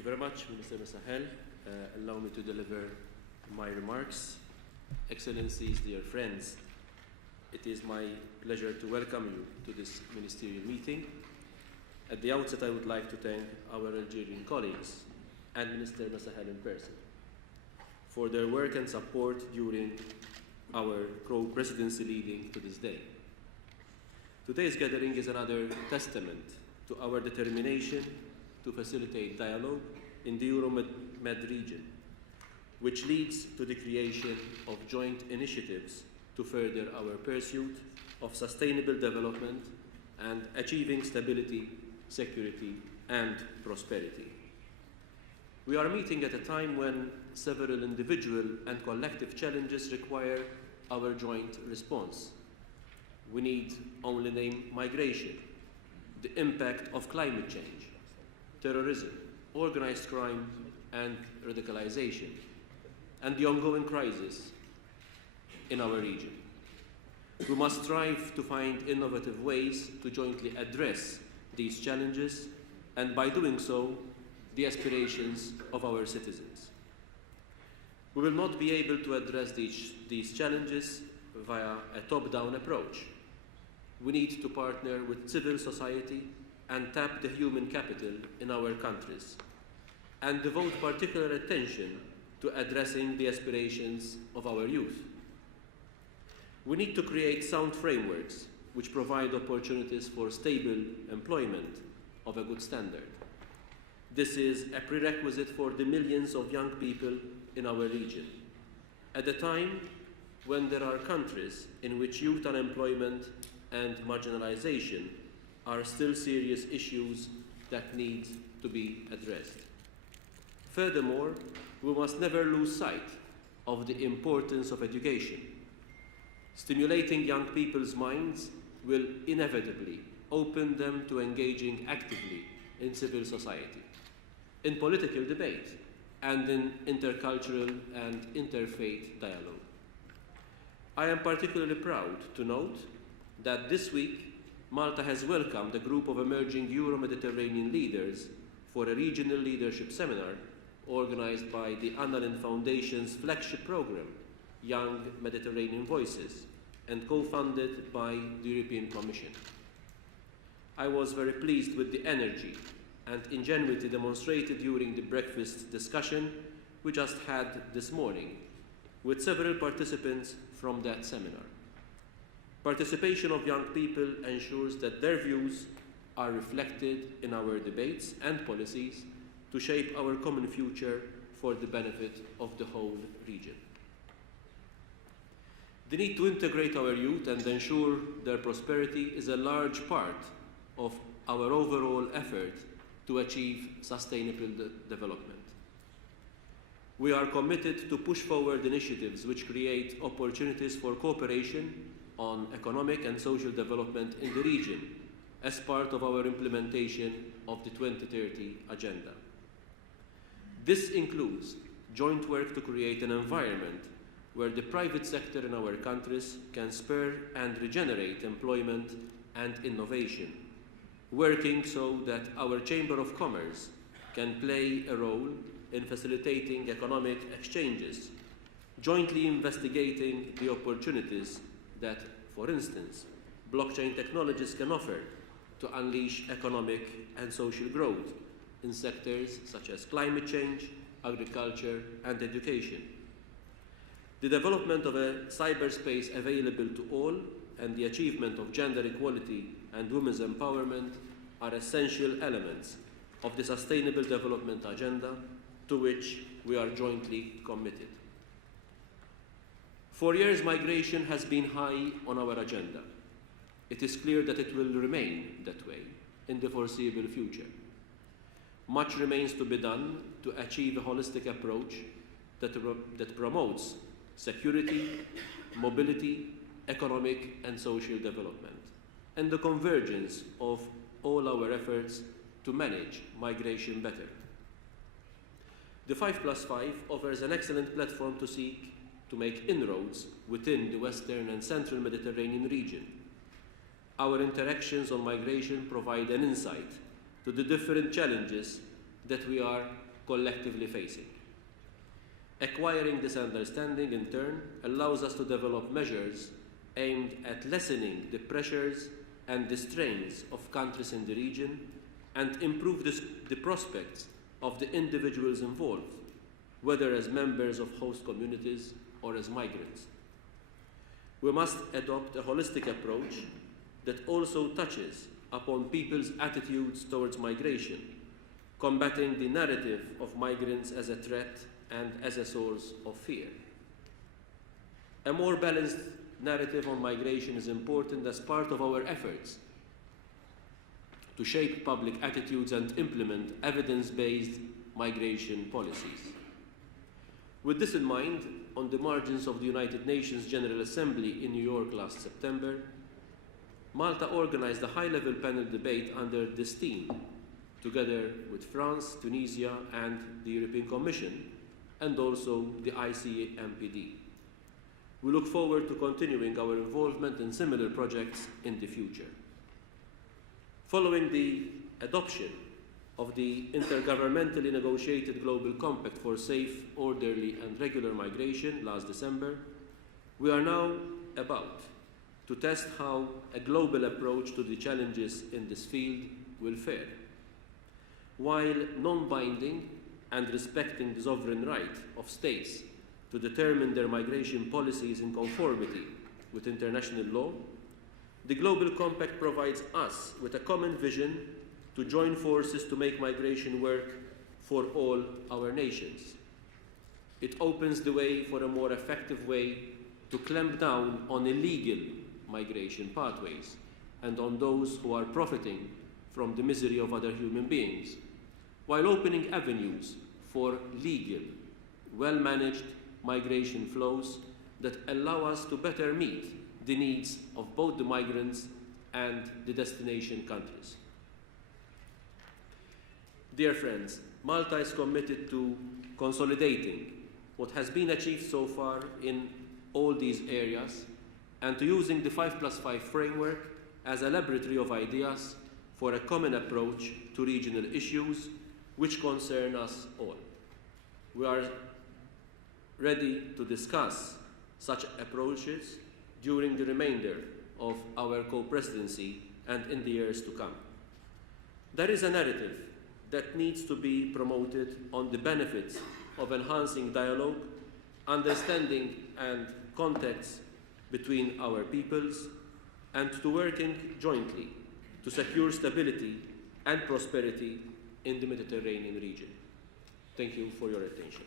you very much, Minister Sahel. Allow me to deliver my remarks. Excellencies, dear friends, it is my pleasure to welcome you to this ministerial meeting. At the outset, I would like to thank our Algerian colleagues and Minister Sahel in person for their work and support during our co-presidency leading to this day. Today's gathering is another testament to our determination to facilitate dialogue in the Euromed region, which leads to the creation of joint initiatives to further our pursuit of sustainable development and achieving stability, security, and prosperity. We are meeting at a time when several individual and collective challenges require our joint response. We need only name migration, the impact of climate change, terrorism, organized crime, and radicalization, and the ongoing crisis in our region. We must strive to find innovative ways to jointly address these challenges, and by doing so, the aspirations of our citizens. We will not be able to address these challenges via a top-down approach. We need to partner with civil society and tap the human capital in our countries, and devote particular attention to addressing the aspirations of our youth. We need to create sound frameworks which provide opportunities for stable employment of a good standard. This is a prerequisite for the millions of young people in our region, at a time when there are countries in which youth unemployment and marginalization are still serious issues that need to be addressed. Furthermore, we must never lose sight of the importance of education. Stimulating young people's minds will inevitably open them to engaging actively in civil society, in political debate, and in intercultural and interfaith dialogue. I am particularly proud to note that this week, Malta has welcomed a group of emerging Euro-Mediterranean leaders for a regional leadership seminar organized by the Annalyn Foundation's flagship program, Young Mediterranean Voices, and co-funded by the European Commission. I was very pleased with the energy and ingenuity demonstrated during the breakfast discussion we just had this morning with several participants from that seminar. Participation of young people ensures that their views are reflected in our debates and policies to shape our common future for the benefit of the whole region. The need to integrate our youth and ensure their prosperity is a large part of our overall effort to achieve sustainable development. We are committed to push forward initiatives which create opportunities for cooperation on economic and social development in the region as part of our implementation of the 2030 Agenda. This includes joint work to create an environment where the private sector in our countries can spur and regenerate employment and innovation, working so that our Chamber of Commerce can play a role in facilitating economic exchanges, jointly investigating the opportunities that, for instance, blockchain technologies can offer to unleash economic and social growth in sectors such as climate change, agriculture, and education. The development of a cyberspace available to all and the achievement of gender equality and women's empowerment are essential elements of the Sustainable Development Agenda to which we are jointly committed. For years, migration has been high on our agenda. It is clear that it will remain that way in the foreseeable future. Much remains to be done to achieve a holistic approach that promotes security, mobility, economic and social development, and the convergence of all our efforts to manage migration better. The 5+5 offers an excellent platform to seek to make inroads within the Western and Central Mediterranean region. Our interactions on migration provide an insight to the different challenges that we are collectively facing. Acquiring this understanding, in turn, allows us to develop measures aimed at lessening the pressures and the strains of countries in the region and improve the prospects of the individuals involved, whether as members of host communities or as migrants. We must adopt a holistic approach that also touches upon people's attitudes towards migration, combating the narrative of migrants as a threat and as a source of fear. A more balanced narrative on migration is important as part of our efforts to shape public attitudes and implement evidence-based migration policies. With this in mind, on the margins of the United Nations General Assembly in New York last September, Malta organized a high-level panel debate under this theme, together with France, Tunisia, and the European Commission, and also the ICMPD. We look forward to continuing our involvement in similar projects in the future. Following the adoption of the intergovernmentally negotiated Global Compact for Safe, Orderly and Regular Migration last December, we are now about to test how a global approach to the challenges in this field will fare. While non-binding and respecting the sovereign right of states to determine their migration policies in conformity with international law, the Global Compact provides us with a common vision to join forces to make migration work for all our nations. It opens the way for a more effective way to clamp down on illegal migration pathways and on those who are profiting from the misery of other human beings, while opening avenues for legal, well-managed migration flows that allow us to better meet the needs of both the migrants and the destination countries. Dear friends, Malta is committed to consolidating what has been achieved so far in all these areas and to using the 5+5 framework as a laboratory of ideas for a common approach to regional issues which concern us all. We are ready to discuss such approaches during the remainder of our co-presidency and in the years to come. There is a narrative that needs to be promoted on the benefits of enhancing dialogue, understanding and contacts between our peoples, and to working jointly to secure stability and prosperity in the Mediterranean region. Thank you for your attention.